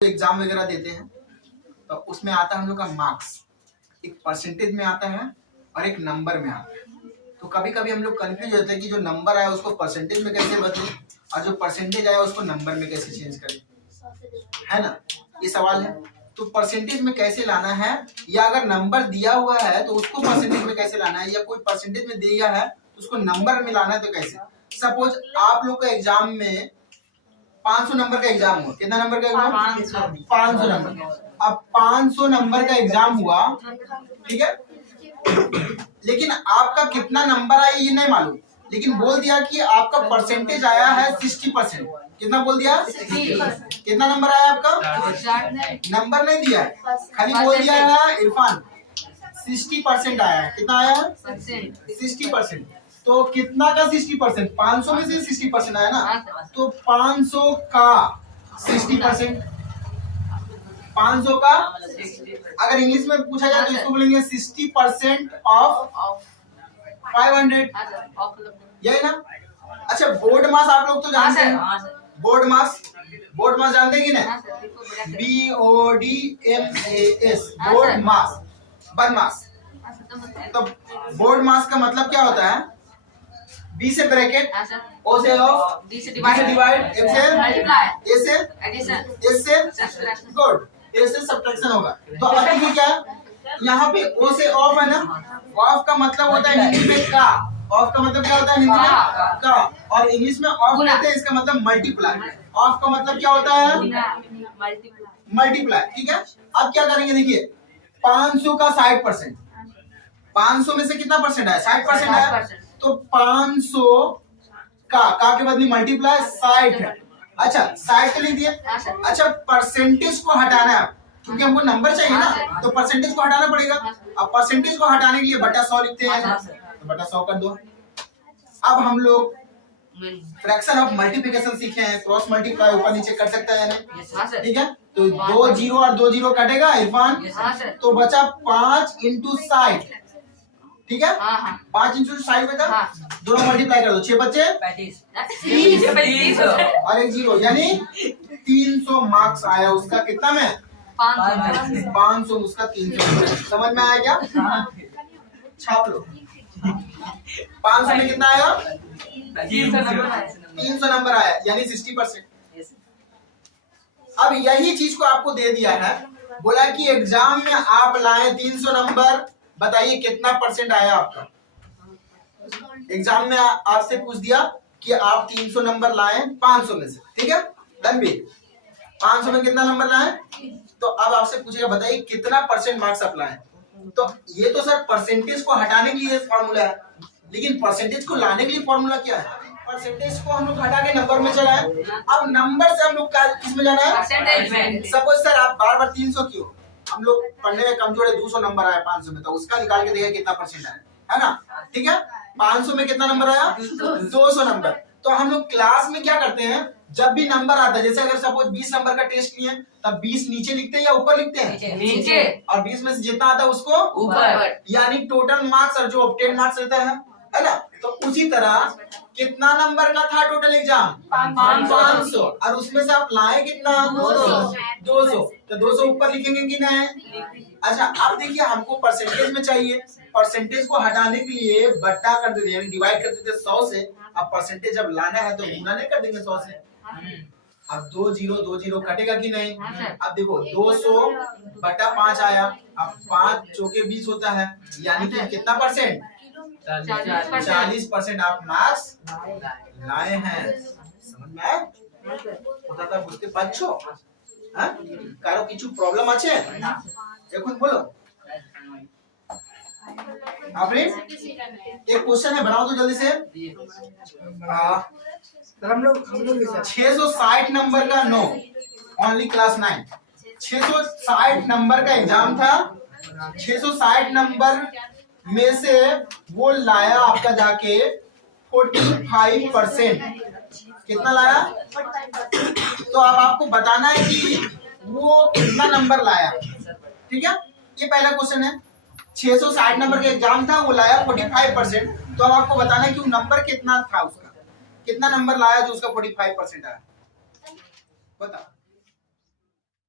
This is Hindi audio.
एग्जाम वगैरह देते हैं तो उसमें आता है हम लोग का मार्क्स, एक परसेंटेज में आता है और एक नंबर में आता है। तो कभी कभी हम लोग कंफ्यूज होते हैं कि जो नंबर आया उसको परसेंटेज में कैसे बदलें और जो परसेंटेज आया उसको नंबर में कैसे चेंज करें, है ना, ये सवाल है। तो परसेंटेज में कैसे लाना है, या अगर नंबर दिया हुआ है तो उसको परसेंटेज में कैसे लाना है, या कोई परसेंटेज में दिया है तो उसको नंबर में लाना है तो कैसे। सपोज आप लोग का एग्जाम में 500 नंबर का एग्जाम हुआ, कितना नंबर का एग्जाम, 500 नंबर। अब 500 नंबर का एग्जाम हुआ, ठीक है, लेकिन आपका कितना नंबर आया ये नहीं मालूम, लेकिन बोल दिया कि आपका परसेंटेज आया है 60%। कितना बोल दिया, 60%। कितना नंबर आया आपका, नंबर नहीं दिया है, खाली बोल दिया है इरफान 60% आया है। कितना आया है, 60%। तो कितना का 60%, 500 में से 60% आया ना, तो 500 का 60%, 500 का, अगर इंग्लिश में पूछा जाए तो इसको बोलेंगे 60% ऑफ 500, यही ना। अच्छा, बोर्ड मास आप लोग तो जानते हैं, बोर्ड मास जानते हैं कि नहीं, BODMAS, बोर्ड मास, वन मास। तो बोर्ड मास का मतलब क्या होता है, B से ब्रैकेट, O से ऑफ, D से डिवाइड, M से मल्टीप्लाई, A से एडिशन, S से गुड, A से सब्ट्रैक्शन होगा। तो अभी भी क्या, यहाँ पे O से ऑफ है ना, ऑफ का मतलब होता है हिंदी में का, ऑफ का मतलब क्या होता है हिंदी में का, और इंग्लिश में ऑफ कहते हैं, इसका मतलब मल्टीप्लाई। ऑफ का मतलब क्या होता है, मल्टीप्लाई, ठीक है। अब क्या करेंगे, देखिए 500 का 60%, 500 में से कितना परसेंट आया, 60% आया, तो 500 का के बदले मल्टीप्लाई 60 है। अच्छा, 60 को लिख दिया। अच्छा, परसेंटेज को हटाना है क्योंकि हमको नंबर चाहिए ना, तो परसेंटेज को हटाना पड़ेगा। अब परसेंटेज को हटाने के लिए बटा 100 लिखते हैं, तो बटा 100 कर दो। अब हम लोग फ्रैक्शन ऑफ मल्टीप्लिकेशन सीखे हैं, क्रॉस मल्टीप्लाई ऊपर नीचे कर सकता है ना, ठीक है। तो 2 जीरो और 2 जीरो कटेगा इरफान, तो बचा 5 इंटू 60, ठीक है, 5 इंटू 60 बचा, दोनों मल्टीप्लाई कर दो, 6 बच्चे 30 और 1 जीरो, यानी 300 मार्क्स आया उसका। कितना में, 500, उसका 300। समझ में आया क्या, छाप लो। 500 में कितना आया, 300 नंबर आया, यानी 60%। अब यही चीज को आपको दे दिया है, बोला कि एग्जाम में आप लाए 300 नंबर, बताइए कितना परसेंट आया आपका। एग्जाम में आपसे पूछ दिया कि आप 300 नंबर लाए 500 में से, ठीक है, रणबीर 500 में कितना नंबर लाए, तो अब आपसे पूछेगा बताइए कितना परसेंट मार्क्स आप लाए। तो ये तो सर परसेंटेज को हटाने के लिए फॉर्मूला है, लेकिन परसेंटेज को लाने के लिए फॉर्मूला क्या है, परसेंटेज को हम लोग हटा के नंबर में चला है। अब नंबर से हम लोग किसमें जाना है, परसेंटेज में। सपोज सर आप बार बार 300 क्यों, हम लोग पढ़ने में कमजोर है, 200 नंबर आया 500 में, तो उसका निकाल के देखिए कितना परसेंट आया, है ना, ठीक है। 500 में कितना नंबर आया, 200 नंबर। तो हम लोग क्लास में क्या करते हैं, जब भी नंबर आता है, जैसे अगर सपोज 20 नंबर का टेस्ट लिए तब 20 नीचे लिखते हैं या ऊपर लिखते हैं, नीचे, और 20 में से जितना आता है उसको ऊपर, यानी टोटल मार्क्स और जो ऑब्टेन मार्क्स रहता है ना। तो उसी तरह कितना नंबर का था टोटल एग्जाम, 500, और उसमें से आप लाए कितना, 200, तो 200 ऊपर लिखेंगे कि नहीं। अच्छा, अब देखिए हमको परसेंटेज में चाहिए, परसेंटेज को हटाने के लिए बट्टा कर देते, यानी डिवाइड कर देते 100 से। अब परसेंटेज जब लाना है तो गुना नहीं कर देंगे 100 से। अब 2 जीरो कटेगा कि नहीं। अब देखो 200 बटा 5 आया, अब 5 चौके 20 होता है, यानी कि कितना परसेंट, 40% आप मार्क्स लाए हैं। समझ में आया, কথা বুঝতে পারছো, হ্যাঁ, কারো কিছু প্রবলেম আছে এখন বলো। आपने एक क्वेश्चन है, बनाओ तो जल्दी से। हम लोग 660 नंबर का, नो, ओनली क्लास 9, 660 नंबर का एग्जाम था। 660 नंबर में से वो लाया आपका जाके 45%। कितना लाया, तो अब आपको बताना है कि वो कितना नंबर लाया, ठीक है। ये पहला क्वेश्चन है, 660 नंबर का एग्जाम था, वो लाया 45%। तो अब आपको बताना है कि वो नंबर कितना था, उसका कितना नंबर लाया जो उसका 45% आया, बताओ।